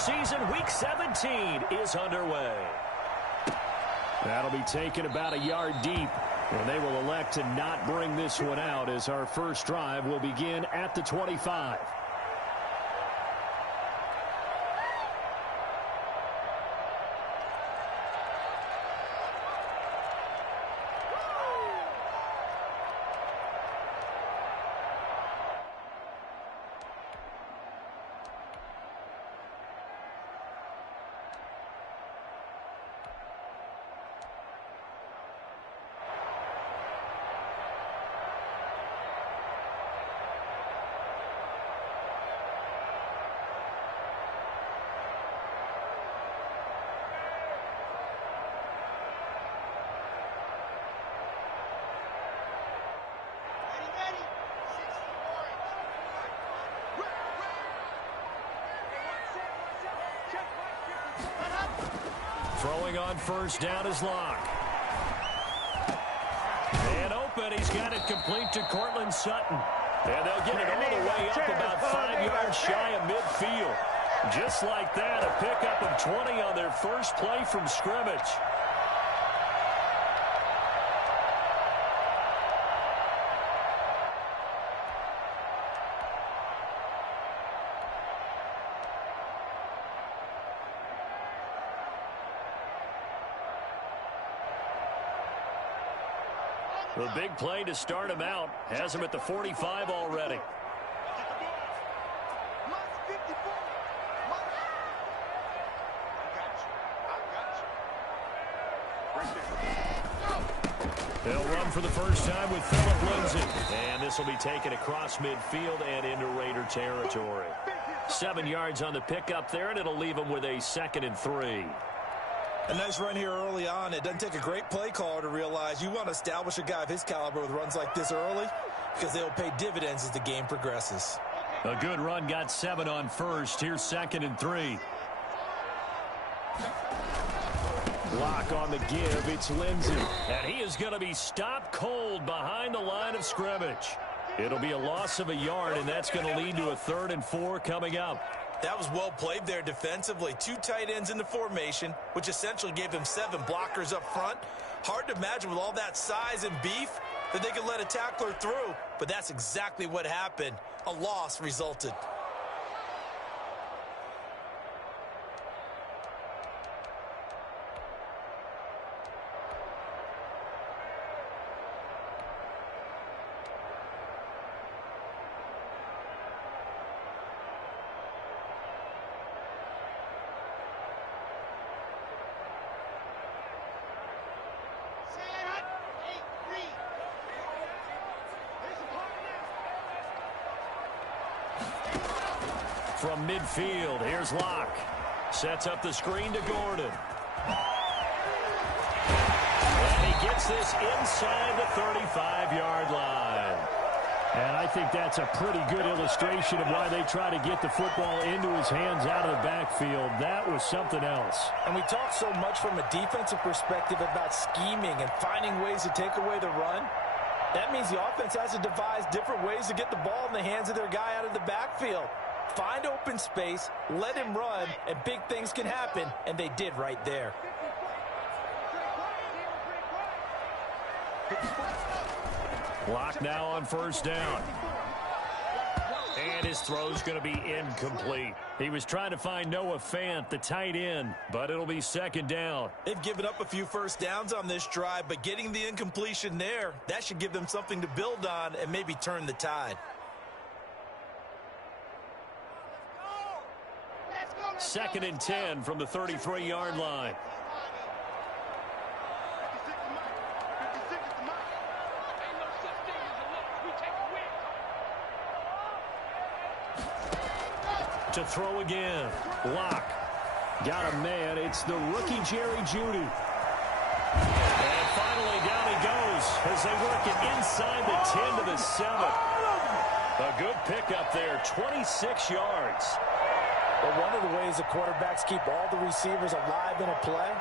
season. Week 17 is underway. That'll be taken about a yard deep. And they will elect to not bring this one out as our first drive will begin at the 25. Throwing on first down is Locke. And open. He's got it complete to Cortland Sutton. And they'll get it all the way up about 5 yards shy of midfield. Just like that, a pickup of 20 on their first play from scrimmage. The big play to start him out has him at the 45 already. They'll run for the first time with Phillip Lindsay. And this will be taken across midfield and into Raider territory. 7 yards on the pickup there, and it'll leave them with a 2nd and 3. A nice run here early on. It doesn't take a great play caller to realize you want to establish a guy of his caliber with runs like this early because they'll pay dividends as the game progresses. A good run got 7 on first. Here's 2nd and 3. Lock on the give. It's Lindsay. And he is going to be stopped cold behind the line of scrimmage. It'll be a loss of a yard, and that's going to lead to a 3rd and 4 coming up. That was well played there defensively. 2 tight ends in the formation, which essentially gave them 7 blockers up front. Hard to imagine with all that size and beef that they could let a tackler through, but that's exactly what happened. A loss resulted. From midfield, here's Locke. Sets up the screen to Gordon. And he gets this inside the 35-yard line. And I think that's a pretty good illustration of why they try to get the football into his hands out of the backfield. That was something else. And we talk so much from a defensive perspective about scheming and finding ways to take away the run. That means the offense has to devise different ways to get the ball in the hands of their guy out of the backfield. Find open space, let him run, and big things can happen, and they did right there. Clock now on first down. And his throw's going to be incomplete. He was trying to find Noah Fant, the tight end, but it'll be 2nd down. They've given up a few first downs on this drive, but getting the incompletion there, that should give them something to build on and maybe turn the tide. 2nd and 10 from the 33-yard line. To throw again. Locke. Got a man. It's the rookie Jerry Jeudy. And finally down he goes as they work it inside the 10 to the 7. A good pickup there. 26 yards. But one of the ways the quarterbacks keep all the receivers alive in a play,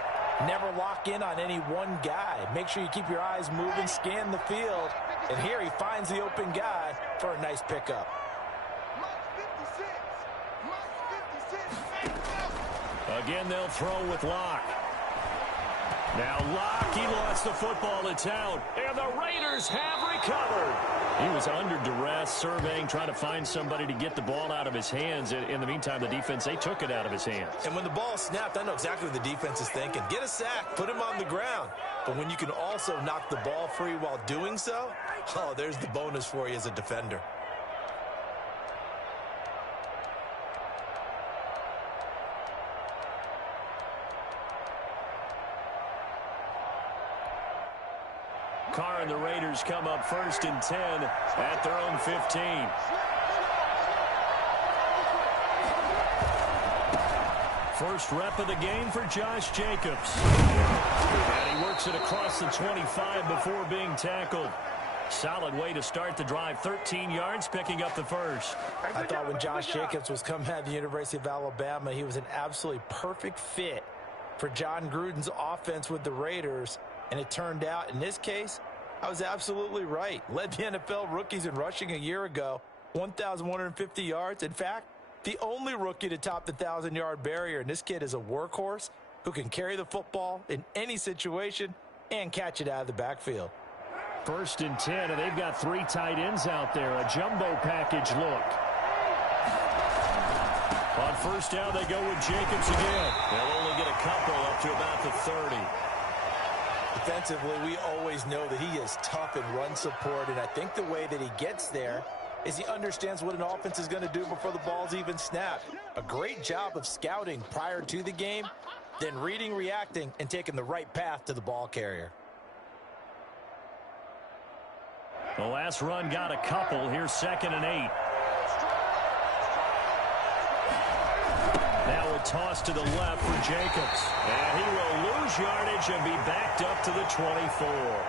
never lock in on any one guy. Make sure you keep your eyes moving, scan the field. And here he finds the open guy for a nice pickup. Again, they'll throw with Locke. Now Locke, he lost the football. It's out. And the Raiders have recovered. He was under duress, surveying, trying to find somebody to get the ball out of his hands. In the meantime, the defense, they took it out of his hands. And when the ball snapped, I know exactly what the defense is thinking. Get a sack, put him on the ground. But when you can also knock the ball free while doing so, oh, there's the bonus for you as a defender. Carr and the Raiders come up 1st and 10 at their own 15. First rep of the game for Josh Jacobs. And he works it across the 25 before being tackled. Solid way to start the drive. 13 yards, picking up the first. I thought when Josh Jacobs was coming out of the University of Alabama, he was an absolutely perfect fit for John Gruden's offense with the Raiders. And it turned out, in this case, I was absolutely right. Led the NFL rookies in rushing a year ago, 1,150 yards. In fact, the only rookie to top the 1,000-yard barrier. And this kid is a workhorse who can carry the football in any situation and catch it out of the backfield. 1st and 10, and they've got 3 tight ends out there. A jumbo package look. On 1st down, they go with Jacobs again. They'll only get a couple up to about the 30. Defensively, we always know that he is tough in run support, and I think the way that he gets there is he understands what an offense is going to do before the ball's even snapped. A great job of scouting prior to the game, then reading, reacting, and taking the right path to the ball carrier. The last run got a couple. Here's 2nd and 8. Now a toss to the left for Jacobs. And he will lose yardage and be backed up to the 24.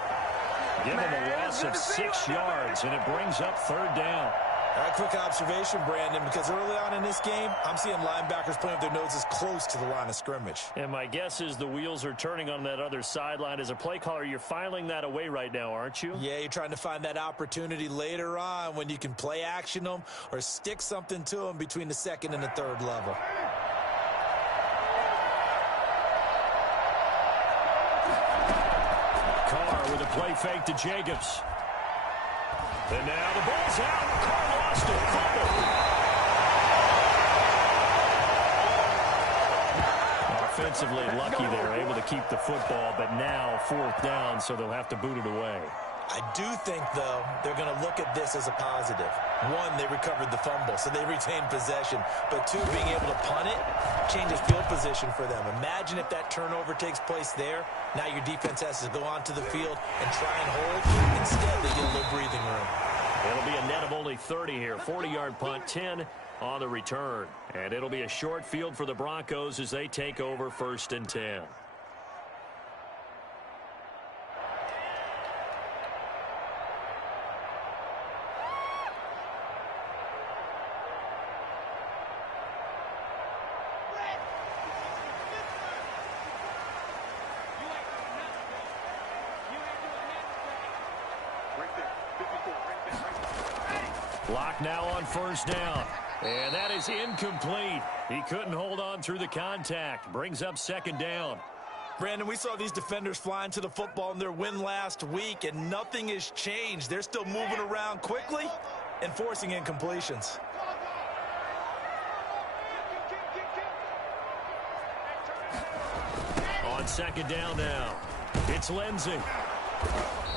Give him a loss of 6 yards, and it brings up 3rd down. A quick observation, Brandon, because early on in this game, I'm seeing linebackers putting their noses close to the line of scrimmage. And my guess is the wheels are turning on that other sideline. As a play caller, you're filing that away right now, aren't you? Yeah, you're trying to find that opportunity later on when you can play action them or stick something to them between the 2nd and the 3rd level. Carr with a play fake to Jacobs. And now the ball's out. Carr lost it. Fumble. Offensively lucky they're able to keep the football, but now 4th down, so they'll have to boot it away. I do think, though, they're going to look at this as a positive. 1, they recovered the fumble, so they retained possession. But 2, being able to punt it changes field position for them. Imagine if that turnover takes place there. Now your defense has to go onto the field and try and hold. Instead, they get a little breathing room. It'll be a net of only 30 here. 40-yard punt, 10 on the return. And it'll be a short field for the Broncos as they take over 1st and 10. Lock now on 1st down. And that is incomplete. He couldn't hold on through the contact. Brings up 2nd down. Brandon, we saw these defenders flying to the football in their win last week, and nothing has changed. They're still moving around quickly and forcing incompletions. On 2nd down now, it's Lindsey.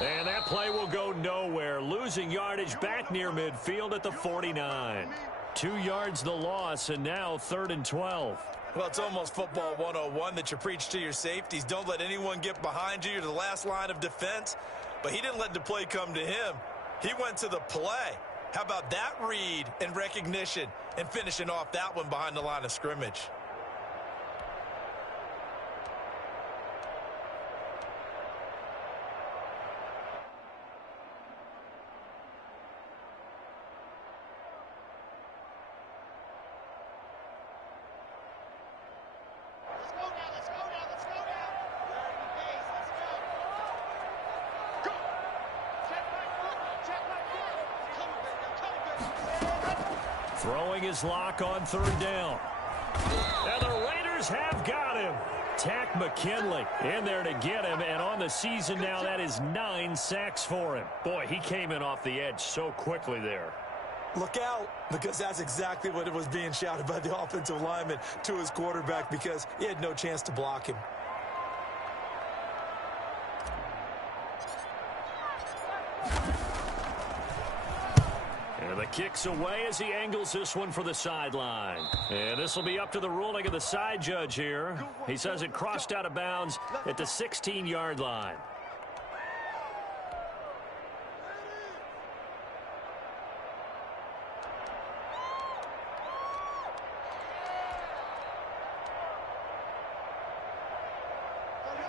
And that play will go nowhere. Losing yardage back near midfield at the 49. 2 yards the loss, and now 3rd and 12. Well, it's almost football 101 that you preach to your safeties. Don't let anyone get behind you. You're the last line of defense. But he didn't let the play come to him. He went to the play. How about that read and recognition and finishing off that one behind the line of scrimmage? Throwing his Lock on 3rd down. And the Raiders have got him. Tack McKinley in there to get him, and on the season now, that is 9 sacks for him. Boy, he came in off the edge so quickly there. Look out, because that's exactly what it was being shouted by the offensive lineman to his quarterback, because he had no chance to block him. And the kick's away as he angles this one for the sideline. And this will be up to the ruling of the side judge here. He says it crossed out of bounds at the 16-yard line.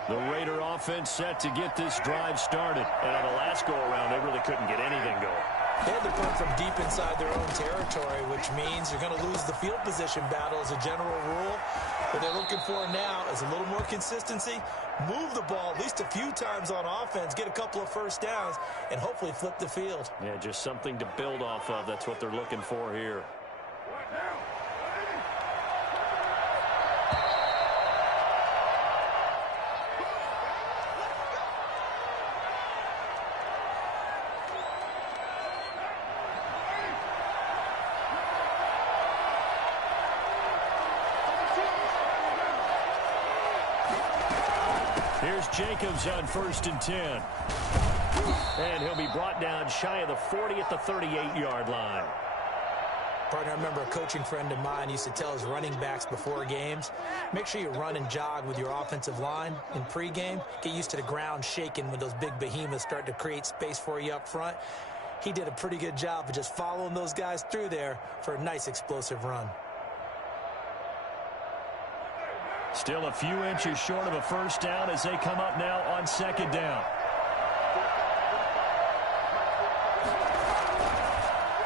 The Raider offense set to get this drive started. And on the last go-around, they really couldn't get anything going. They had to punt from deep inside their own territory, which means you're going to lose the field position battle as a general rule. What they're looking for now is a little more consistency, move the ball at least a few times on offense, get a couple of first downs, and hopefully flip the field. Yeah, just something to build off of. That's what they're looking for here. Here's Jacobs on 1st and 10. And he'll be brought down shy of the 40 at the 38-yard line. Partner, I remember a coaching friend of mine used to tell his running backs before games, make sure you run and jog with your offensive line in pregame. Get used to the ground shaking when those big behemoths start to create space for you up front. He did a pretty good job of just following those guys through there for a nice explosive run. Still a few inches short of a first down as they come up now on 2nd down.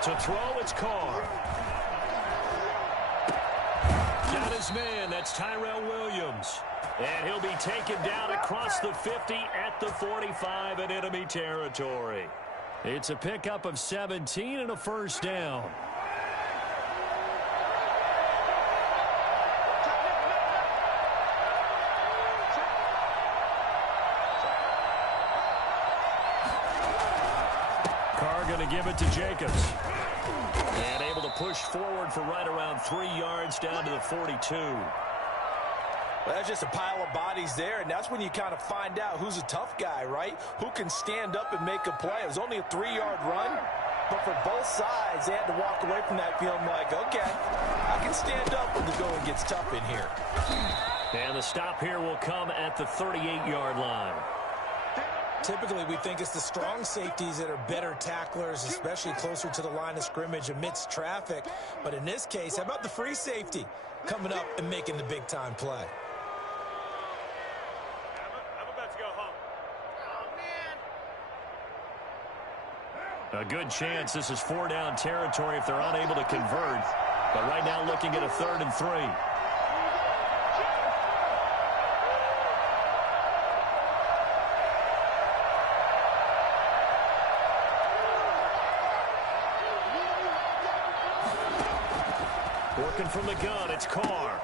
To throw, it's Carr. Got his man, that's Tyrell Williams. And he'll be taken down across the 50 at the 45 in enemy territory. It's a pickup of 17 and a first down. Going to give it to Jacobs. And able to push forward for right around 3 yards down to the 42. Well, that's just a pile of bodies there, and that's when you kind of find out who's a tough guy, right? Who can stand up and make a play. It was only a 3-yard run, but for both sides, they had to walk away from that feeling like, okay, I can stand up when the going gets tough in here. And the stop here will come at the 38-yard line. Typically, we think it's the strong safeties that are better tacklers, especially closer to the line of scrimmage amidst traffic. But in this case, how about the free safety coming up and making the big-time play? I'm about to go home. A good chance this is 4-down territory if they're unable to convert. But right now looking at a 3rd and 3. Working from the gun, it's Carr.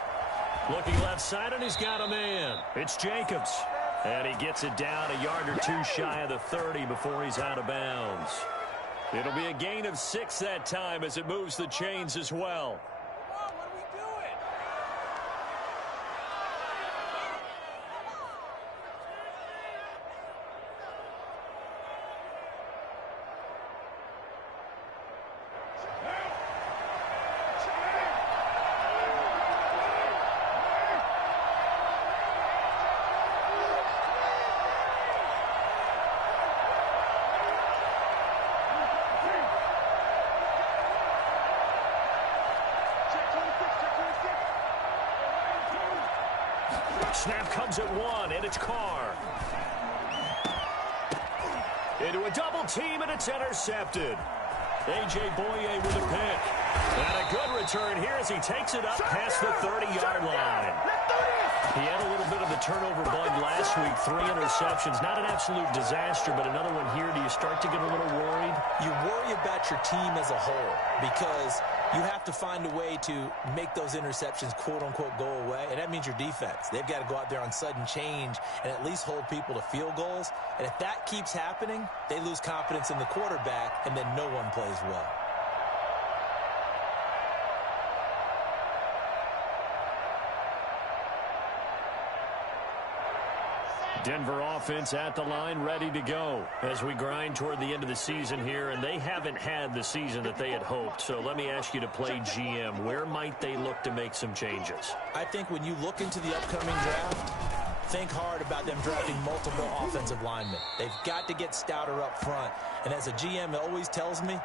Looking left side, and he's got a man. It's Jacobs. And he gets it down a yard or two shy of the 30 before he's out of bounds. It'll be a gain of 6 that time as it moves the chains as well. Snap comes at 1, and it's Carr. Into a double team, and it's intercepted. A.J. Boye with a pick. And a good return here as he takes it up past the 30-yard line. He had a little bit of the turnover bug last week, 3 interceptions. Not an absolute disaster, but another one here. Do you start to get a little worried? You worry about your team as a whole because you have to find a way to make those interceptions, quote-unquote, go away, and that means your defense. They've got to go out there on sudden change and at least hold people to field goals. And if that keeps happening, they lose confidence in the quarterback, and then no one plays well. Denver offense at the line, ready to go as we grind toward the end of the season here, and they haven't had the season that they had hoped. So let me ask you to play GM. Where might they look to make some changes? I think when you look into the upcoming draft, think hard about them drafting multiple offensive linemen. They've got to get stouter up front. And as a GM, it always tells me,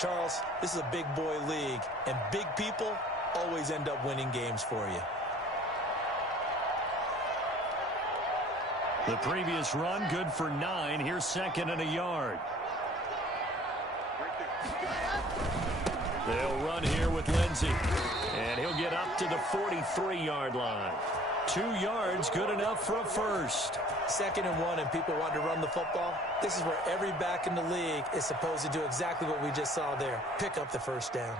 Charles, this is a big boy league, and big people always end up winning games for you. The previous run, good for 9. Here's 2nd and a yard. They'll run here with Lindsey. And he'll get up to the 43-yard line. 2 yards, good enough for a first. 2nd and 1, and people want to run the football. This is where every back in the league is supposed to do exactly what we just saw there. Pick up the first down.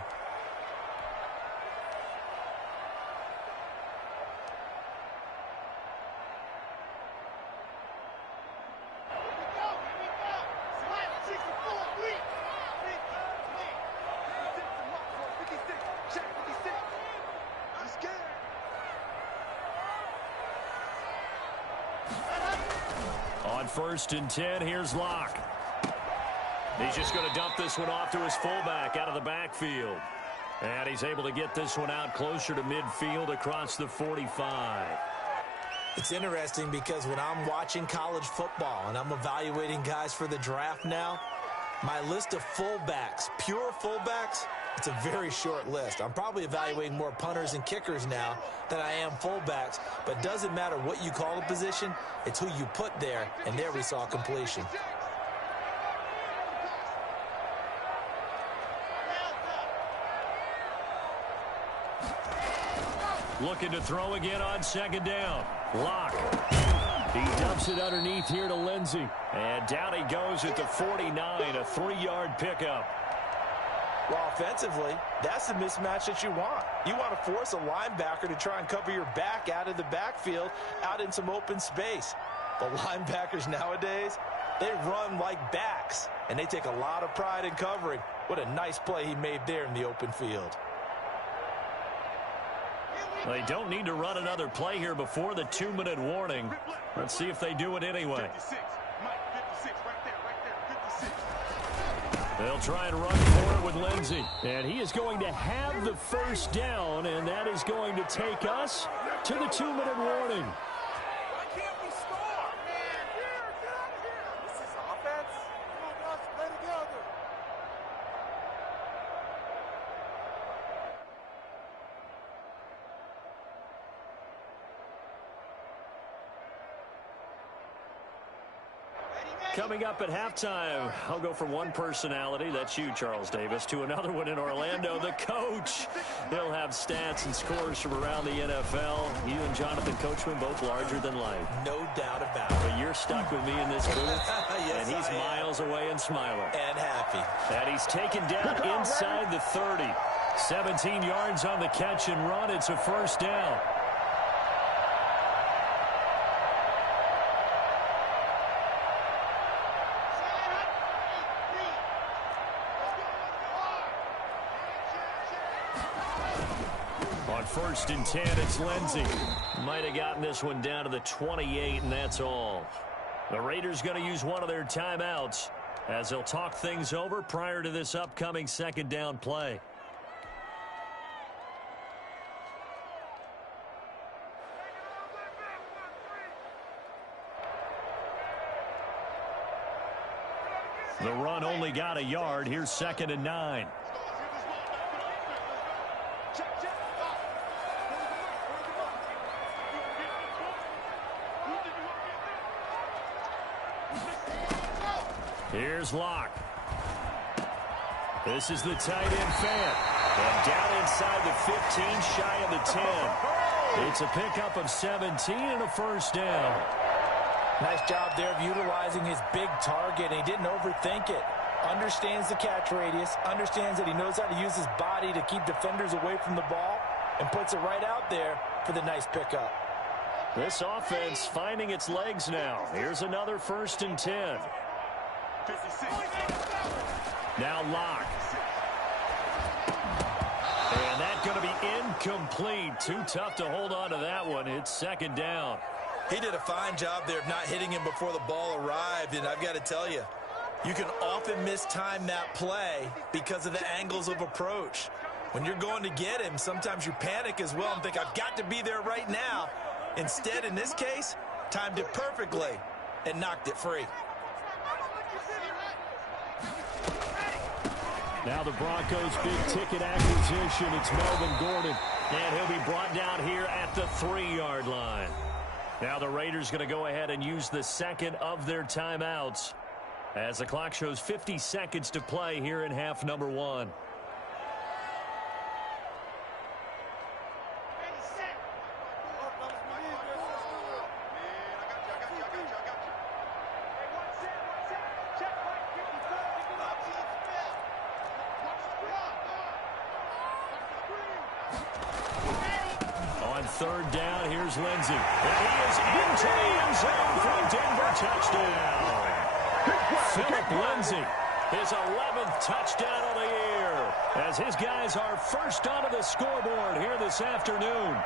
On 1st and 10, here's Locke. He's just going to dump this one off to his fullback out of the backfield. And he's able to get this one out closer to midfield across the 45. It's interesting because when I'm watching college football and I'm evaluating guys for the draft now, my list of fullbacks, pure fullbacks, it's a very short list. I'm probably evaluating more punters and kickers now than I am fullbacks, but it doesn't matter what you call the position, it's who you put there, and there we saw completion. Looking to throw again on 2nd down. Locke. He dumps it underneath here to Lindsey. And down he goes at the 49, a 3-yard pickup. Well, offensively, that's the mismatch that you want. You want to force a linebacker to try and cover your back out of the backfield, out in some open space. The linebackers nowadays, they run like backs, and they take a lot of pride in covering. What a nice play he made there in the open field. They don't need to run another play here before the 2-minute warning. Let's see if they do it anyway. They'll try and run for it with Lindsey. And he is going to have the first down, and that is going to take us to the 2-minute warning. Why can't we score? Man, get out of here. This is offense. Come on, guys, play together. Coming up at halftime, I'll go from one personality, that's you, Charles Davis, to another one in Orlando, the coach. He'll have stats and scores from around the NFL. You and Jonathan Coachman, both larger than life. No doubt about it. But you're stuck with me in this booth, Yes, and he's miles away and smiling. And happy. And he's taken down inside the 30. 17 yards on the catch and run. It's a first down. On 1st and 10, it's Lindsey. Might have gotten this one down to the 28, and that's all. The Raiders going to use one of their timeouts as they'll talk things over prior to this upcoming 2nd down play. The run only got a yard. Here's 2nd and 9. Here's Locke. This is the tight end fan. And down inside the 15, shy of the 10. It's a pickup of 17 and a first down. Nice job there of utilizing his big target. He didn't overthink it. Understands the catch radius, understands that he knows how to use his body to keep defenders away from the ball, and puts it right out there for the nice pickup. This offense finding its legs now. Here's another 1st and 10. Now Locke. And that's going to be incomplete. Too tough to hold on to that one. It's 2nd down. He did a fine job there of not hitting him before the ball arrived, and I've got to tell you, you can often mistime that play because of the angles of approach. When you're going to get him, sometimes you panic as well and think, I've got to be there right now. Instead, in this case, timed it perfectly and knocked it free. Now the Broncos' big-ticket acquisition. It's Melvin Gordon, and he'll be brought down here at the 3-yard line. Now the Raiders going to go ahead and use the 2nd of their timeouts as the clock shows 50 seconds to play here in half number 1. On 3rd down, here's Lindsey. And he is into the end zone for a Denver touchdown. Philip Lindsey, his 11th touchdown of the year, as his guys are first onto the scoreboard here this afternoon.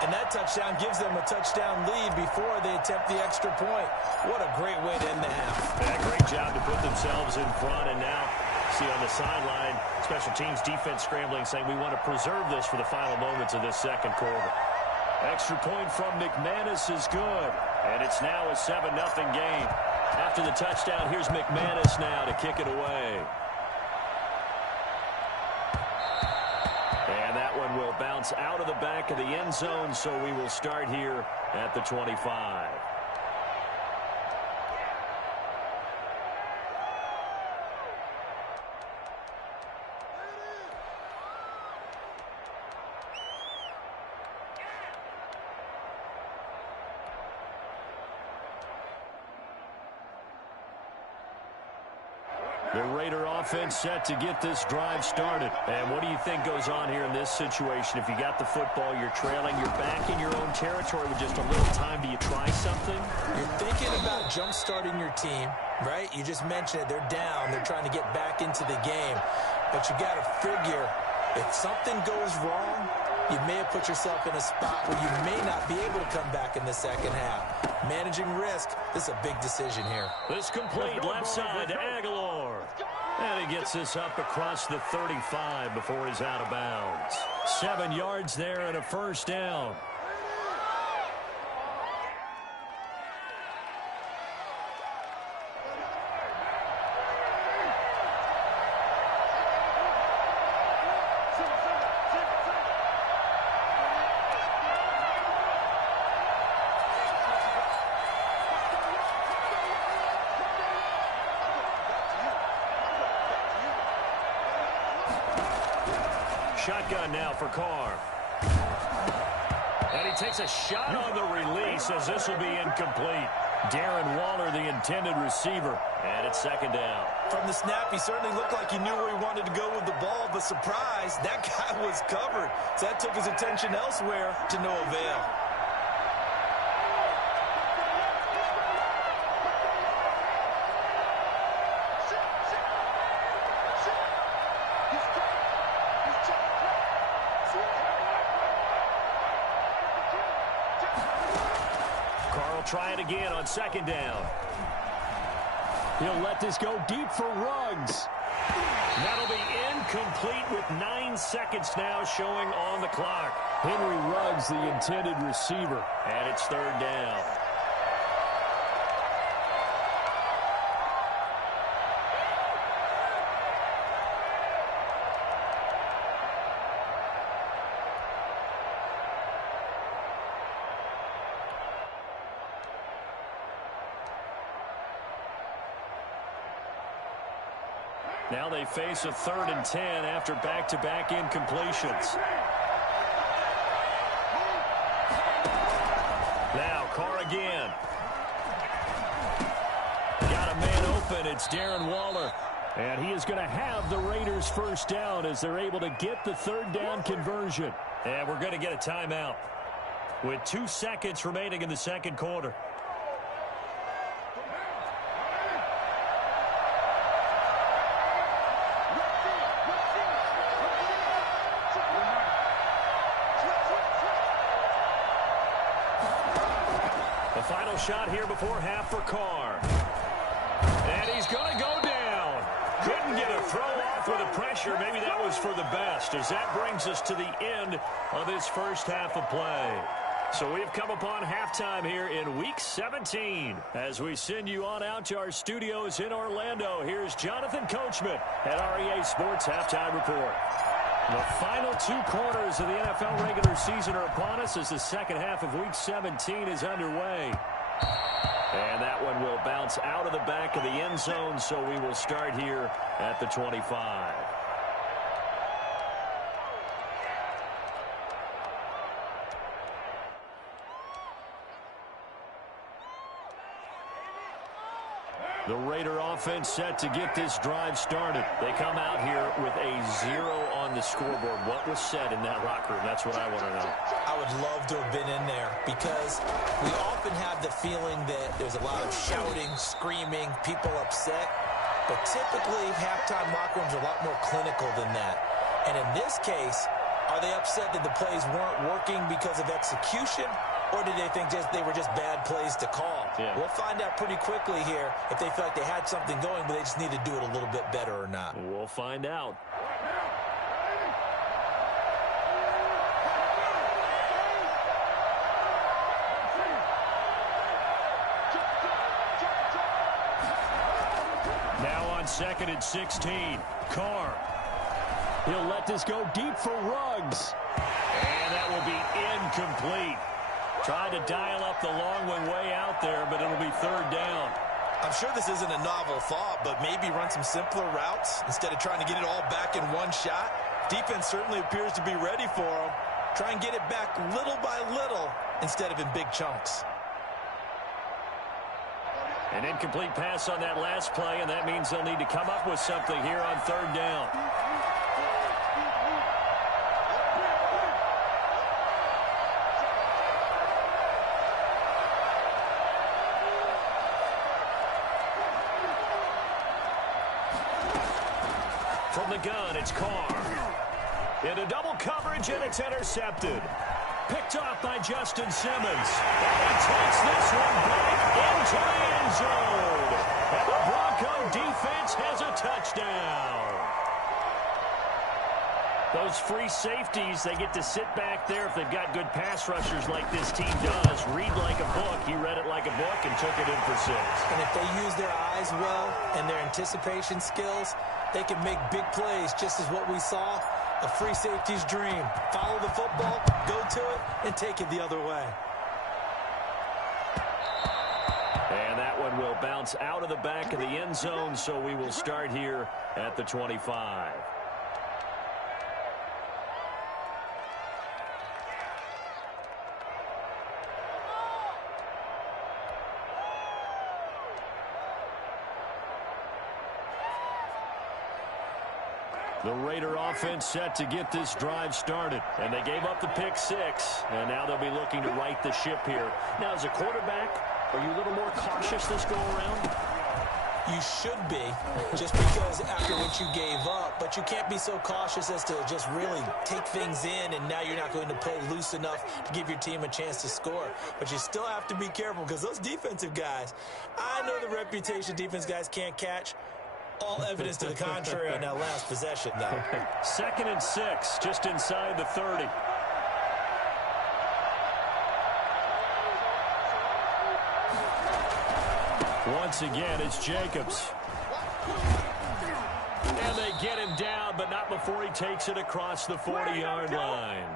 And that touchdown gives them a touchdown lead before they attempt the extra point. What a great way to end the half. Yeah, great job to put themselves in front, and now see on the sideline, special teams defense scrambling, saying we want to preserve this for the final moments of this 2nd quarter. Extra point from McManus is good, and it's now a 7-0 game. After the touchdown, here's McManus now to kick it away. And that one will bounce out of the back of the end zone, so we will start here at the 25. The Raider offense set to get this drive started. And what do you think goes on here in this situation? If you got the football, you're trailing, you're back in your own territory with just a little time. Do you try something? You're thinking about jump-starting your team, right? You just mentioned it. They're down. They're trying to get back into the game. But you got to figure, if something goes wrong, you may have put yourself in a spot where you may not be able to come back in the 2nd half. Managing risk, this is a big decision here. This complete left side to Aguilar. And he gets this up across the 35 before he's out of bounds. 7 yards there and a first down. Shotgun now for Carr. And he takes a shot on the release as this will be incomplete. Darren Waller, the intended receiver, and it's 2nd down. From the snap, he certainly looked like he knew where he wanted to go with the ball, but surprise, that guy was covered. So that took his attention elsewhere to no avail. Try it again on 2nd down. He'll let this go deep for Ruggs. That'll be incomplete with 9 seconds now showing on the clock. Henry Ruggs, the intended receiver, and it's 3rd down. Now they face a 3rd and 10 after back-to-back incompletions. Now Carr again. Got a man open. It's Darren Waller. And he is going to have the Raiders first down as they're able to get the third down conversion. And we're going to get a timeout with 2 seconds remaining in the second quarter. The final shot here before half for Carr. And he's going to go down. Couldn't get a throw off with the pressure. Maybe that was for the best, as that brings us to the end of this first half of play. So we've come upon halftime here in Week 17. As we send you on out to our studios in Orlando, here's Jonathan Coachman at REA Sports Halftime Report. The final 2 quarters of the NFL regular season are upon us as the second half of Week 17 is underway. And that one will bounce out of the back of the end zone, so we will start here at the 25. The Raider offense set to get this drive started. They come out here with a 0 on the scoreboard. What was said in that locker room? That's what I want to know. I would love to have been in there because we often have the feeling that there's a lot of shouting, screaming, people upset. But typically, halftime locker rooms are a lot more clinical than that. And in this case, are they upset that the plays weren't working because of execution? Or did they think they were just bad plays to call? Yeah. We'll find out pretty quickly here if they feel like they had something going, but they just need to do it a little bit better or not. We'll find out. Now on 2nd and 16, Carr. He'll let this go deep for Ruggs. And that will be incomplete. Tried to dial up the long one way out there, but it'll be third down. I'm sure this isn't a novel thought, but maybe run some simpler routes instead of trying to get it all back in one shot. Defense certainly appears to be ready for them. Try and get it back little by little instead of in big chunks. An incomplete pass on that last play, and that means they'll need to come up with something here on third down. From the gun, it's Carr. Into double coverage, and it's intercepted. Picked off by Justin Simmons. And he takes this one back into the end zone. And the Bronco defense has a touchdown. Those free safeties, they get to sit back there if they've got good pass rushers like this team does. Read like a book. He read it like a book and took it in for 6. And if they use their eyes well and their anticipation skills, they can make big plays, just as what we saw. A free safety's dream. Follow the football, go to it, and take it the other way. And that one will bounce out of the back of the end zone, so we will start here at the 25. The Raider offense set to get this drive started. And they gave up the pick 6. And now they'll be looking to right the ship here. Now, as a quarterback, are you a little more cautious this go around? You should be, just because after what you gave up. But you can't be so cautious as to just really take things in, and now you're not going to play loose enough to give your team a chance to score. But you still have to be careful because those defensive guys, I know the reputation defense guys can't catch. All evidence to the contrary on that last possession, though. 2nd and 6, just inside the 30. Once again, it's Jacobs. And they get him down, but not before he takes it across the 40-yard line.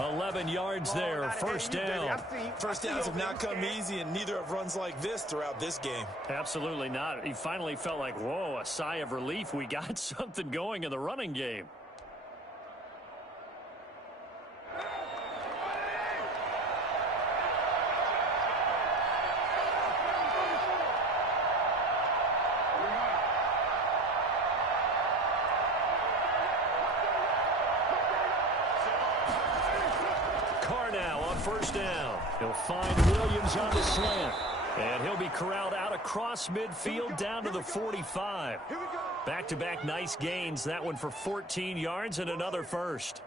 11 yards there, first down. First downs have not come easy, and neither have runs like this throughout this game. Absolutely not. He finally felt like, whoa, a sigh of relief. We got something going in the running game. Carr now on first down. He'll find Williams on the slant. And he'll be corralled out across midfield down to the 45. Back-to-back nice gains. That one for 14 yards and another first.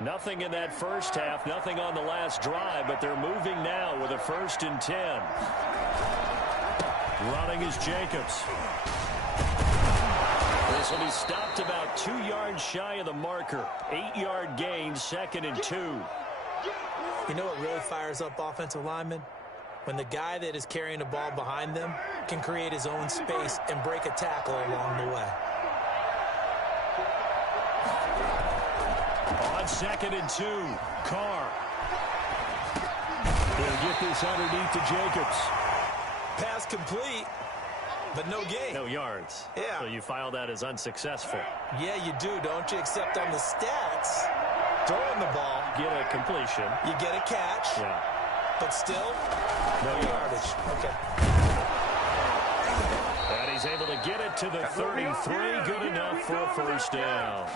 Nothing in that first half, nothing on the last drive, but they're moving now with a 1st and 10. Running is Jacobs. This will be stopped about 2 yards shy of the marker. 8-yard gain, 2nd and 2. You know what really fires up offensive linemen? When the guy that is carrying the ball behind them can create his own space and break a tackle along the way. On 2nd and 2, Carr. He'll get this underneath to Jacobs. Pass complete, but no gain. No yards. Yeah. So you file that as unsuccessful. Yeah, you do, don't you? Except on the stats, throwing the ball, Get a completion. you get a catch, Yeah. but still, no yardage. Okay. And he's able to get it to the 33. Good enough for a first down.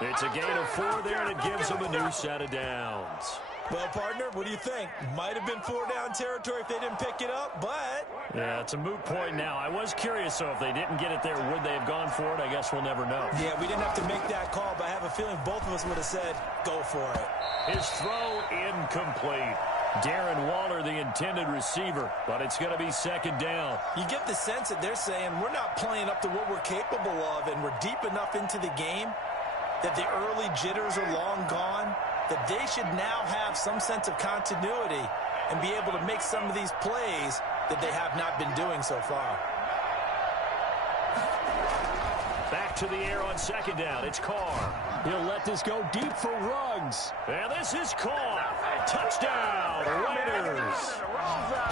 It's a gain of 4 there, and it gives him a new set of downs. Well, partner, what do you think? Might have been 4-down territory if they didn't pick it up, but... Yeah, it's a moot point now. I was curious, so if they didn't get it there, would they have gone for it? I guess we'll never know. Yeah, we didn't have to make that call, but I have a feeling both of us would have said, go for it. His throw incomplete. Darren Waller, the intended receiver, but it's going to be 2nd down. You get the sense that they're saying we're not playing up to what we're capable of, and we're deep enough into the game that the early jitters are long gone, that they should now have some sense of continuity and be able to make some of these plays that they have not been doing so far. Back to the air on 2nd down. It's Carr. He'll let this go deep for Ruggs. And this is caught. Touchdown, Raiders.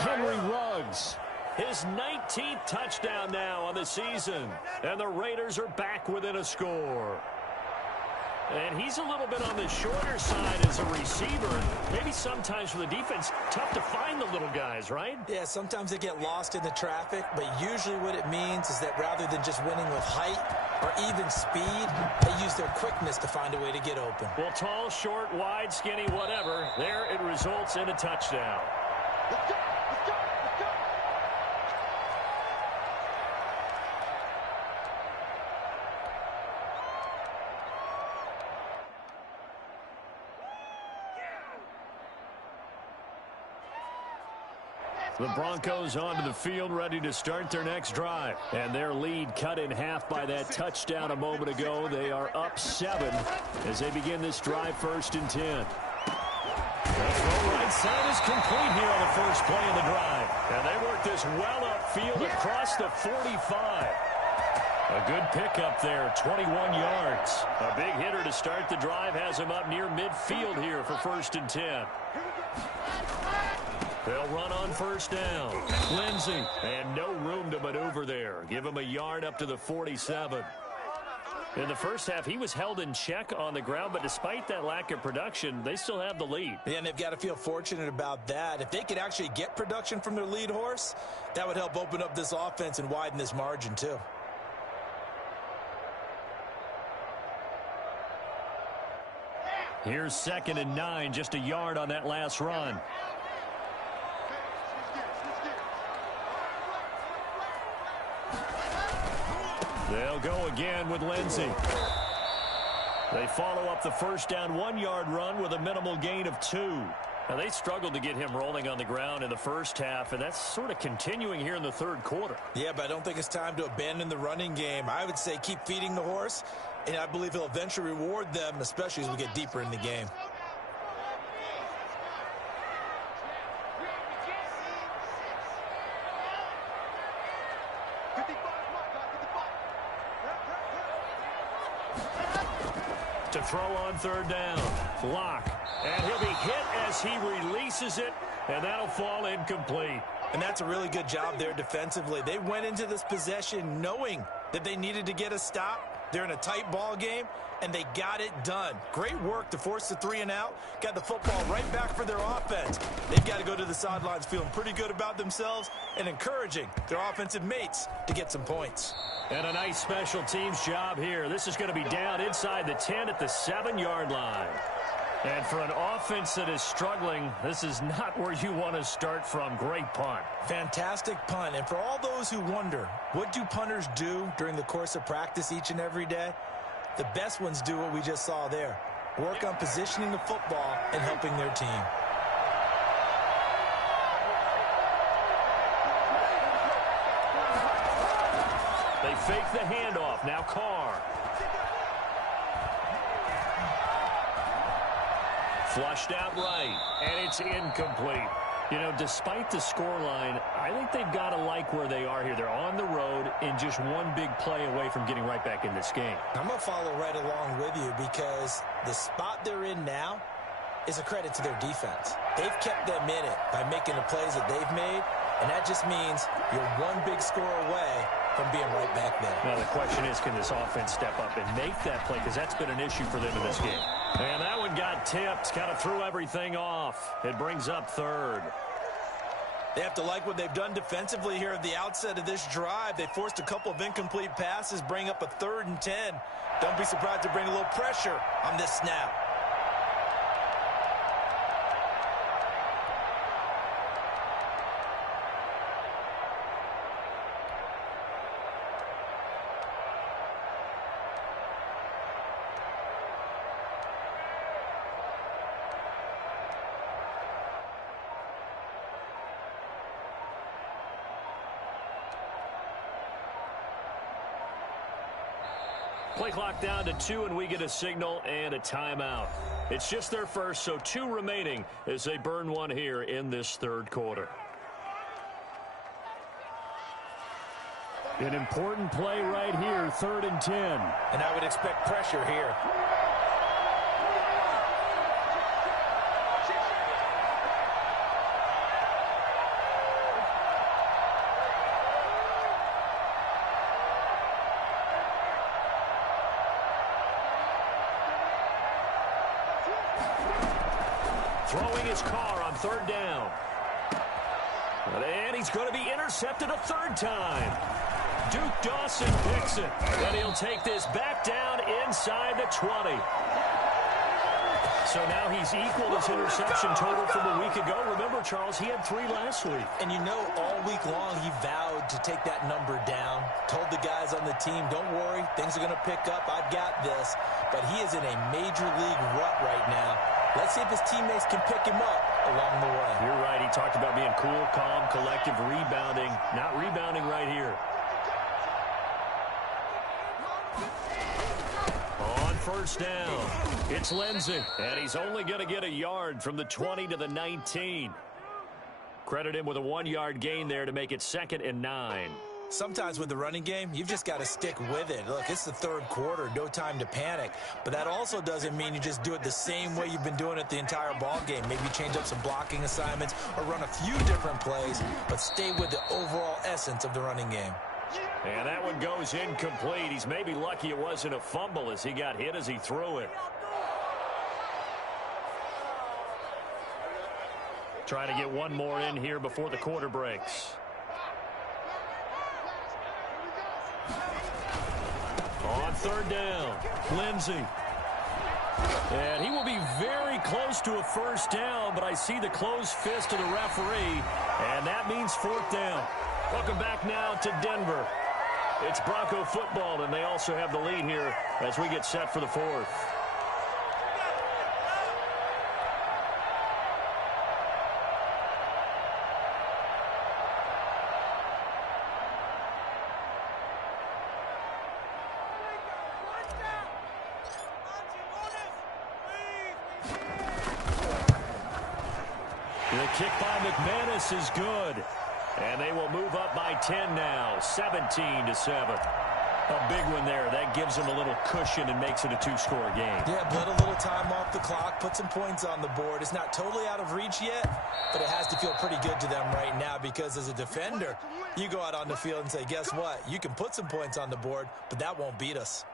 Henry Ruggs. His 19th touchdown now on the season. And the Raiders are back within a score. And he's a little bit on the shorter side as a receiver. Maybe sometimes for the defense, tough to find the little guys, right? Yeah, sometimes they get lost in the traffic, but usually what it means is that rather than just winning with height or even speed, they use their quickness to find a way to get open. Well, tall, short, wide, skinny, whatever. There it results in a touchdown. Let's go! Let's go! Let's go! The Broncos onto the field, ready to start their next drive. And their lead cut in half by that touchdown a moment ago. They are up 7 as they begin this drive, 1st and 10. The throw right side is complete here on the first play of the drive. And they work this well upfield across the 45. A good pickup there, 21 yards. A big hitter to start the drive has him up near midfield here for 1st and 10. They'll run on first down. Lindsey, and no room to maneuver there. Give him a yard up to the 47. In the first half, he was held in check on the ground, but despite that lack of production, they still have the lead. Yeah, and they've got to feel fortunate about that. If they could actually get production from their lead horse, that would help open up this offense and widen this margin too. Here's 2nd and 9, just a yard on that last run. They'll go again with Lindsey. They follow up the first down 1-yard run with a minimal gain of 2. Now, they struggled to get him rolling on the ground in the first half, and that's sort of continuing here in the third quarter. Yeah, but I don't think it's time to abandon the running game. I would say keep feeding the horse, and I believe he'll eventually reward them, especially as we get deeper in the game. To throw on 3rd down. Lock. And he'll be hit as he releases it, and that'll fall incomplete. And that's a really good job there defensively. They went into this possession knowing that they needed to get a stop, They're in a tight ball game, and they got it done. Great work to force the 3 and out. Got the football right back for their offense. They've got to go to the sidelines feeling pretty good about themselves and encouraging their offensive mates to get some points. And a nice special teams job here. This is going to be down inside the 10 at the 7-yard line. And for an offense that is struggling, this is not where you want to start from. Great punt. Fantastic punt. And for all those who wonder, what do punters do during the course of practice each and every day? The best ones do what we just saw there. Work on positioning the football and helping their team. They fake the handoff. Now Carr. Flushed out right, and it's incomplete. You know, despite the scoreline, I think they've got to like where they are here. They're on the road and just one big play away from getting right back in this game. I'm going to follow right along with you because the spot they're in now is a credit to their defense. They've kept them in it by making the plays that they've made, and that just means you're one big score away from being right back there. Now, the question is, can this offense step up and make that play? Because that's been an issue for them in this game. And that one got tipped, kind of threw everything off. It brings up third. They have to like what they've done defensively here at the outset of this drive. They forced a couple of incomplete passes, bring up a 3rd and 10. Don't be surprised to bring a little pressure on this snap. Play clock down to 2, and we get a signal and a timeout. It's just their first, so 2 remaining as they burn one here in this 3rd quarter. An important play right here, 3rd and 10. And I would expect pressure here. Throwing his car on 3rd down. And he's going to be intercepted a 3rd time. Duke Dawson picks it. And he'll take this back down inside the 20. So now he's equaled his interception total from a week ago. Remember, Charles, he had 3 last week. And you know, all week long he vowed to take that number down. Told the guys on the team, don't worry, things are going to pick up. I've got this. But he is in a major league rut right now. Let's see if his teammates can pick him up along the way. You're right. He talked about being cool, calm, collective, rebounding. Not rebounding right here. On 1st down, it's Lindsey. And he's only going to get a yard from the 20 to the 19. Credit him with a 1-yard gain there to make it 2nd and 9. Sometimes with the running game, you've just got to stick with it. Look, it's the 3rd quarter, no time to panic. But that also doesn't mean you just do it the same way you've been doing it the entire ball game. Maybe change up some blocking assignments or run a few different plays, but stay with the overall essence of the running game. And that one goes incomplete. He's maybe lucky it wasn't a fumble as he got hit as he threw it. Trying to get one more in here before the quarter breaks. On 3rd down, Lindsey. And he will be very close to a 1st down, but I see the closed fist of the referee, and that means 4th down. Welcome back now to Denver. It's Bronco football, and they also have the lead here as we get set for the 4th. The kick by McManus is good. And they will move up by 10 now, 17-7. A big one there. That gives them a little cushion and makes it a 2-score game. Yeah, bled a little time off the clock, put some points on the board. It's not totally out of reach yet, but it has to feel pretty good to them right now because as a defender, you go out on the field and say, guess what? You can put some points on the board, but that won't beat us.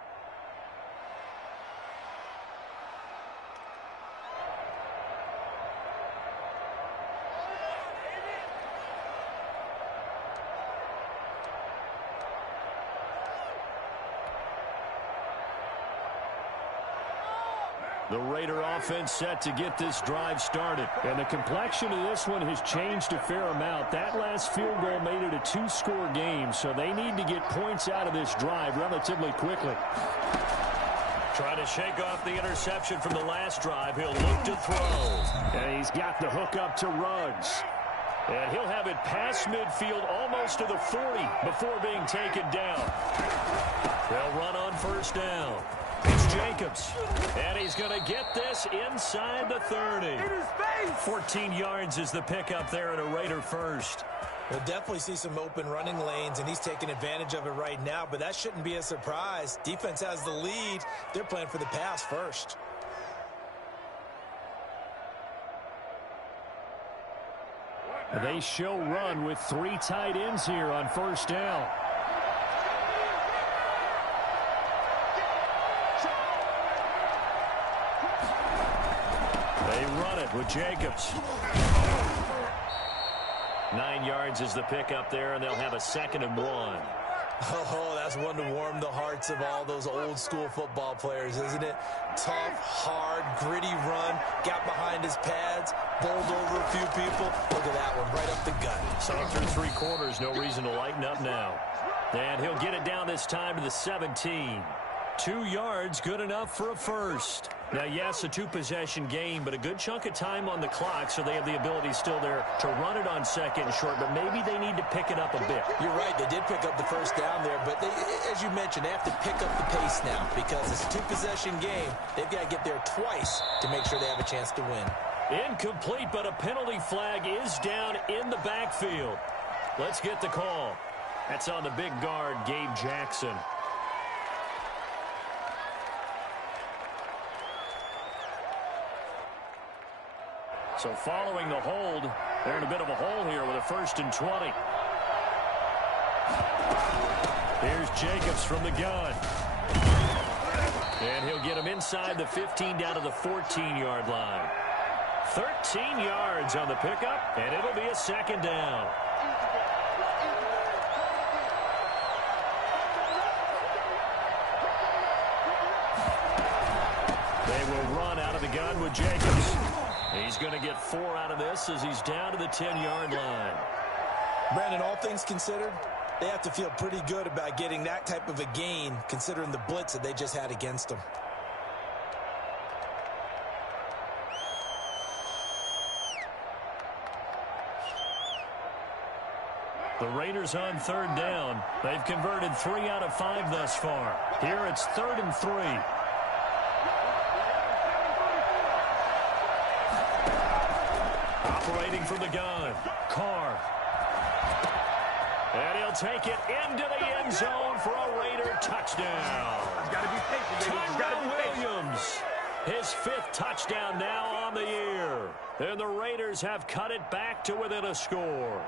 The Raider offense set to get this drive started. And the complexion of this one has changed a fair amount. That last field goal made it a two-score game, so they need to get points out of this drive relatively quickly. Trying to shake off the interception from the last drive. He'll look to throw. And he's got the hook up to Ruggs. And he'll have it past midfield almost to the 40 before being taken down. They'll run on first down. It's Jacobs. And he's going to get this inside the 30. 14 yards is the pickup there at a Raider first. We'll definitely see some open running lanes, and he's taking advantage of it right now, but that shouldn't be a surprise. Defense has the lead. They're playing for the pass first. They show run with 3 tight ends here on first down. They run it with Jacobs. 9 yards is the pickup there, and they'll have a 2nd and 1. Oh, that's one to warm the hearts of all those old-school football players, isn't it? Tough, hard, gritty run, got behind his pads, bowled over a few people. Look at that one, right up the gut. So through 3 quarters, no reason to lighten up now. And he'll get it down this time to the 17. 2 yards, good enough for a first. Now, yes, a 2-possession game, but a good chunk of time on the clock, so they have the ability still there to run it on 2nd and short, but maybe they need to pick it up a bit. You're right, they did pick up the first down there, but they, as you mentioned, they have to pick up the pace now because it's a 2-possession game. They've got to get there twice to make sure they have a chance to win. Incomplete, but a penalty flag is down in the backfield. Let's get the call. That's on the big guard, Gabe Jackson. So following the hold, they're in a bit of a hole here with a 1st and 20. Here's Jacobs from the gun. And he'll get him inside the 15 down to the 14-yard line. 13 yards on the pickup, and it'll be a 2nd down. They will run out of the gun with Jacobs. He's going to get 4 out of this as he's down to the 10-yard line. Brandon, all things considered, they have to feel pretty good about getting that type of a gain considering the blitz that they just had against them. The Raiders on 3rd down. They've converted 3 out of 5 thus far. Here it's 3rd and 3. Operating from the gun, Carr. And he'll take it into the end zone for a Raider touchdown. Tyrell Williams, his 5th touchdown now on the year. And the Raiders have cut it back to within a score.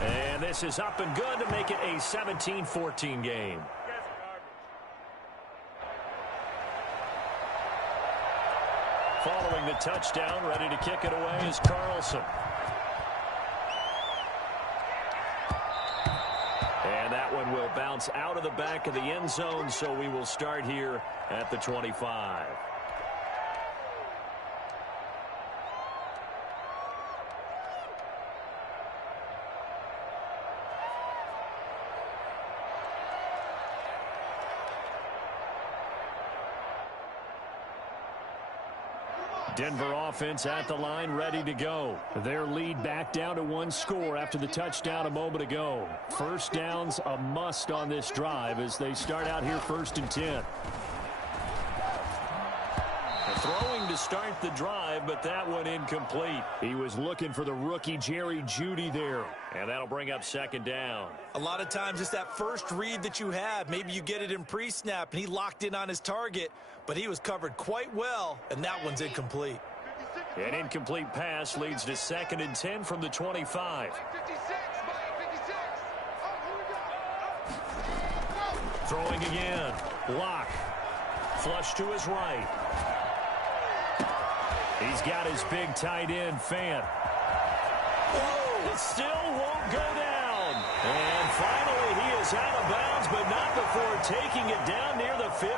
And this is up and good to make it a 17-14 game. Following the touchdown, ready to kick it away is Carlson. And that one will bounce out of the back of the end zone, so we will start here at the 25. Denver offense at the line, ready to go. Their lead back down to 1 score after the touchdown a moment ago. First down's a must on this drive as they start out here 1st and 10. Throwing to start the drive, but that one incomplete. He was looking for the rookie Jerry Jeudy there, and that'll bring up 2nd down. A lot of times it's that first read that you have. Maybe you get it in pre-snap, and he locked in on his target, but he was covered quite well, and that one's incomplete. An incomplete pass leads to 2nd and 10 from the 25. Throwing again. Lock. Flush to his right. He's got his big tight end, Fant. It still won't go down. And finally, he is out of bounds, but not before taking it down near the 15.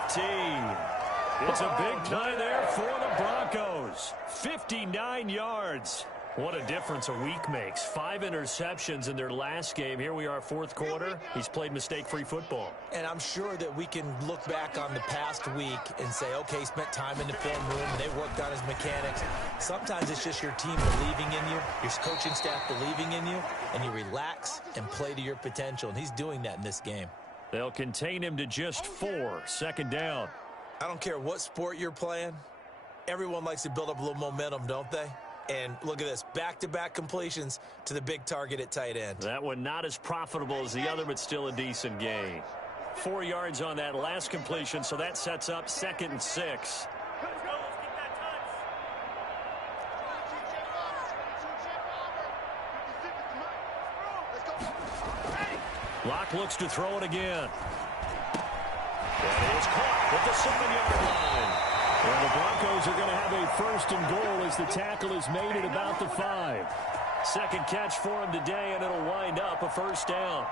It's a big play there for the Broncos. 59 yards. What a difference a week makes. 5 interceptions in their last game. Here we are, fourth quarter. He's played mistake-free football. And I'm sure that we can look back on the past week and say, okay, he spent time in the film room, and they worked on his mechanics. Sometimes it's just your team believing in you, your coaching staff believing in you, and you relax and play to your potential. And he's doing that in this game. They'll contain him to just 4. Second down. I don't care what sport you're playing. Everyone likes to build up a little momentum, don't they? And look at this, back-to-back completions to the big target at tight end. That one not as profitable as the other, but still a decent gain. 4 yards on that last completion, so that sets up 2nd and 6. Let's get that touch. Locke looks to throw it again. And he is caught at the 7-yard line. Well, the Broncos are going to have a 1st and goal as the tackle is made at about the 5. Second catch for him today, and it'll wind up a 1st down.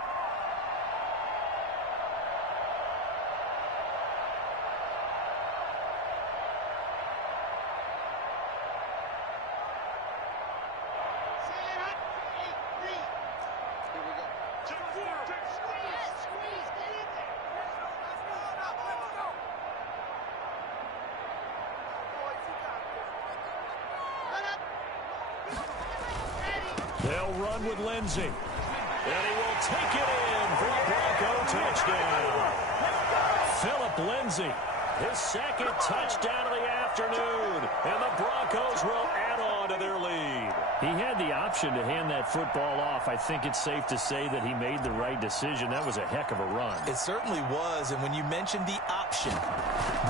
They'll run with Lindsey. And he will take it in for a Bronco touchdown. Philip Lindsey, his 2nd touchdown of the afternoon. And the Broncos will add on to their lead. He had the option to hand that football off. I think it's safe to say that he made the right decision. That was a heck of a run. It certainly was. And when you mentioned the option,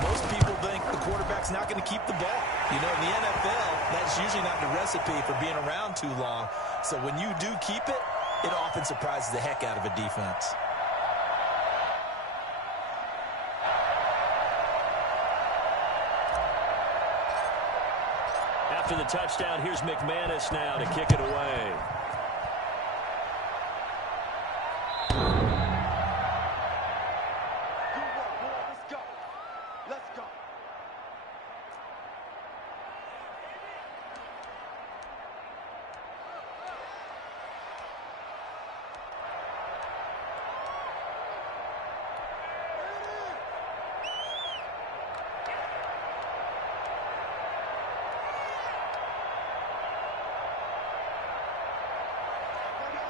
most people think the quarterback's not going to keep the ball. You know, in the NFL, that's usually not the recipe for being around too long. So when you do keep it, it often surprises the heck out of a defense. After the touchdown, here's McManus now to kick it away.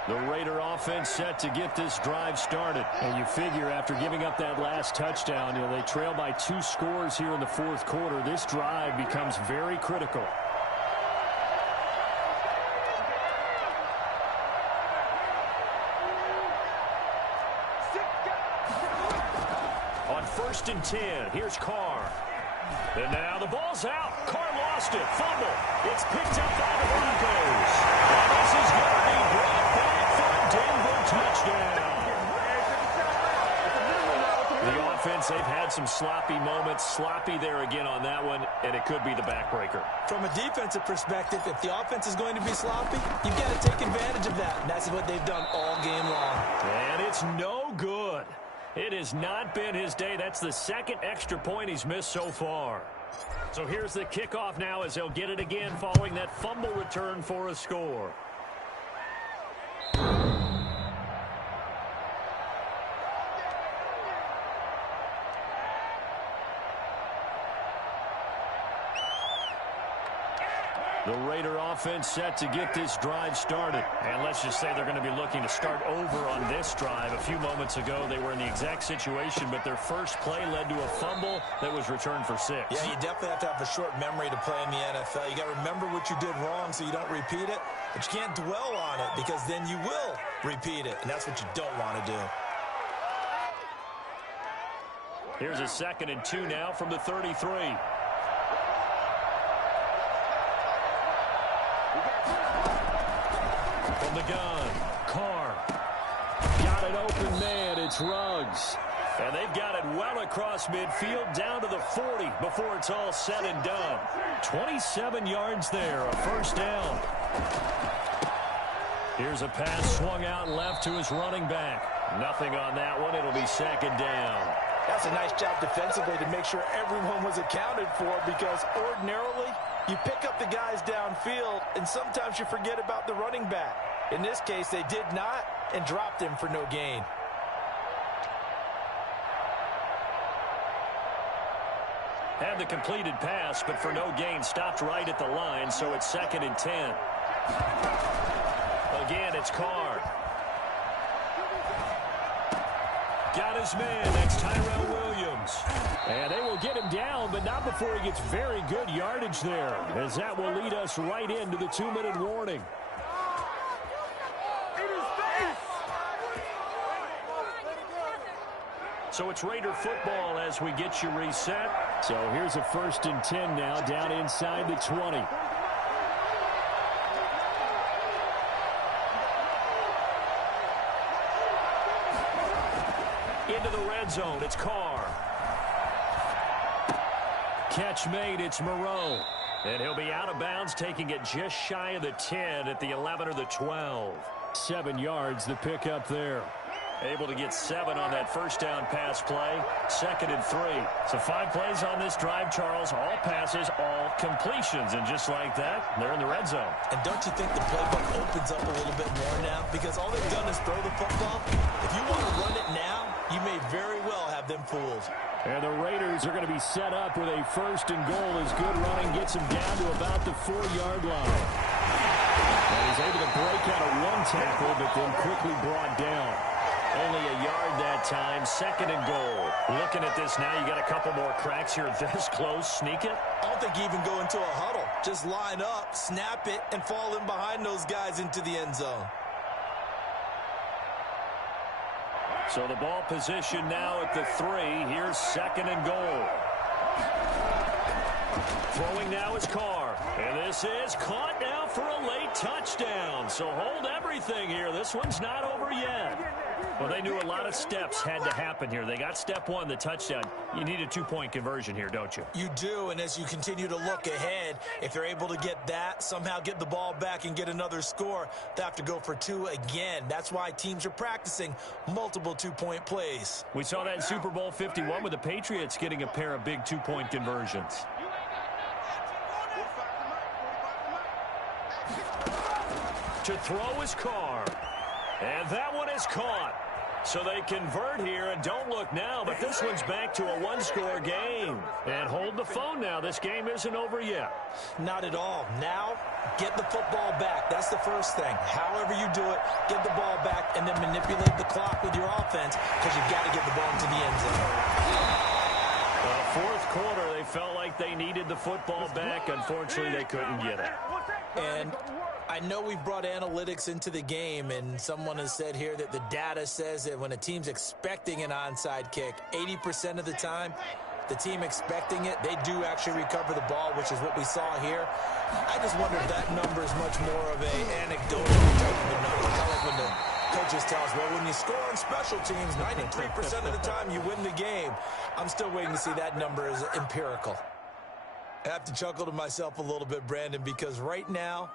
The Raider offense set to get this drive started. And you figure after giving up that last touchdown, you know, they trail by 2 scores here in the 4th quarter. This drive becomes very critical. On 1st and 10, here's Carr. And now the ball's out. Carr lost it. Fumble. It's picked up by the Broncos. And this is going to be brought back for a Denver touchdown. The offense, they've had some sloppy moments. Sloppy there again on that one, and it could be the backbreaker. From a defensive perspective, if the offense is going to be sloppy, you've got to take advantage of that. And that's what they've done all game long. And it's no good. It has not been his day. That's the 2nd extra point he's missed so far. So here's the kickoff now as he'll get it again following that fumble return for a score. The Raider offense set to get this drive started. And let's just say they're going to be looking to start over on this drive. A few moments ago, they were in the exact situation, but their first play led to a fumble that was returned for 6. Yeah, you definitely have to have a short memory to play in the NFL. You got to remember what you did wrong so you don't repeat it, but you can't dwell on it because then you will repeat it, and that's what you don't want to do. Here's a 2nd and 2 now from the 33. From the gun, Carr. Got it open, man. It's Ruggs. And they've got it well across midfield down to the 40 before it's all said and done. 27 yards there, a 1st down. Here's a pass swung out left to his running back. Nothing on that one. It'll be second down. That's a nice job defensively to make sure everyone was accounted for, because ordinarily you pick up the guys downfield and sometimes you forget about the running back. In this case, they did not and dropped him for no gain. Had the completed pass, but for no gain, stopped right at the line, so it's second and 10. Again, it's Carr. Got his man. That's Tyrell Williams. And they will get him down, but not before he gets very good yardage there, as that will lead us right into the 2-minute warning. So it's Raider football as we get you reset. So here's a 1st and 10 now, down inside the 20. Into the red zone, it's Carr. Catch made, it's Moreau. And he'll be out of bounds, taking it just shy of the 10 at the 11 or the 12. 7 yards, the pickup there. Able to get 7 on that first down pass play. Second and 3. So 5 plays on this drive, Charles. All passes, all completions. And just like that, they're in the red zone. And don't you think the playbook opens up a little bit more now? Because all they've done is throw the football. If you want to run it now, you may very well have them fooled. And the Raiders are going to be set up with a 1st and goal as good running gets him down to about the 4-yard line. And he's able to break out of one tackle, but then quickly brought down. Only a yard that time, second and goal. Looking at this now, you got a couple more cracks here this close. Sneak it? I don't think you even go into a huddle. Just line up, snap it, and fall in behind those guys into the end zone. So the ball position now at the 3. Here's second and goal. Throwing now is Carr. And this is caught now for a late touchdown. So hold everything here. This one's not over yet. Well, they knew a lot of steps had to happen here. They got step 1, the touchdown. You need a 2-point conversion here, don't you? You do, and as you continue to look ahead, if they're able to get that, somehow get the ball back and get another score, they have to go for 2 again. That's why teams are practicing multiple 2-point plays. We saw that in Super Bowl 51 with the Patriots getting a pair of big 2-point conversions. To throw is Carr. And that one is caught. So they convert here, and don't look now, but this one's back to a 1-score game. And hold the phone now. This game isn't over yet. Not at all. Now, get the football back. That's the first thing. However you do it, get the ball back and then manipulate the clock with your offense, because you've got to get the ball into the end zone. Fourth quarter, they felt like they needed the football back. Unfortunately, they couldn't get it. And I know we've brought analytics into the game, and someone has said here that the data says that when a team's expecting an onside kick, 80% of the time, the team expecting it, they do actually recover the ball, which is what we saw here. I just wonder if that number is much more of an anecdotal type of a number. Kind of like when the coaches tell us, well, when you score on special teams, 93% of the time you win the game. I'm still waiting to see that number as empirical. I have to chuckle to myself a little bit, Brandon, because right now,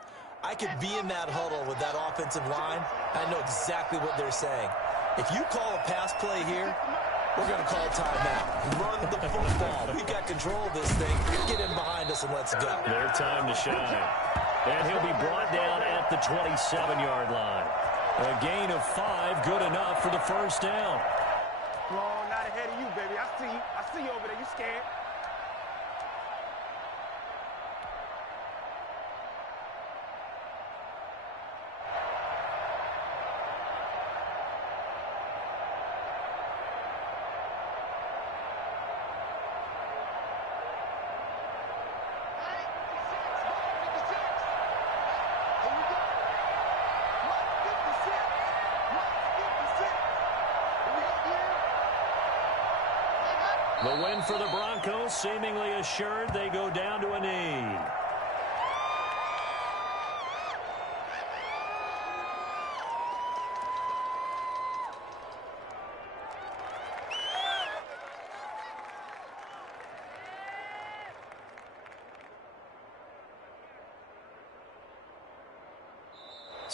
I could be in that huddle with that offensive line. I know exactly what they're saying. If you call a pass play here, we're going to call timeout. Run the football. We've got control of this thing. Get in behind us and let's go. Their time to shine. And he'll be brought down at the 27-yard line. A gain of 5, good enough for the first down. Come on, not ahead of you, baby. I see you. I see you over there. You scared? The win for the Broncos, seemingly assured. They go down to a knee.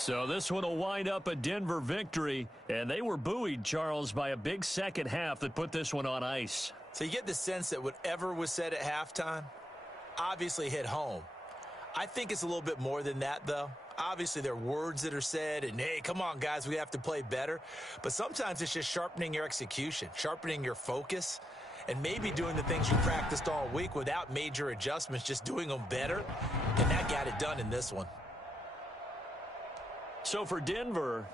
So this one will wind up a Denver victory, and they were buoyed, Charles, by a big second half that put this one on ice. So you get the sense that whatever was said at halftime obviously hit home. I think it's a little bit more than that, though. Obviously, there are words that are said, and, hey, come on, guys, we have to play better. But sometimes it's just sharpening your execution, sharpening your focus, and maybe doing the things you practiced all week without major adjustments, just doing them better. And that got it done in this one. So for Denver...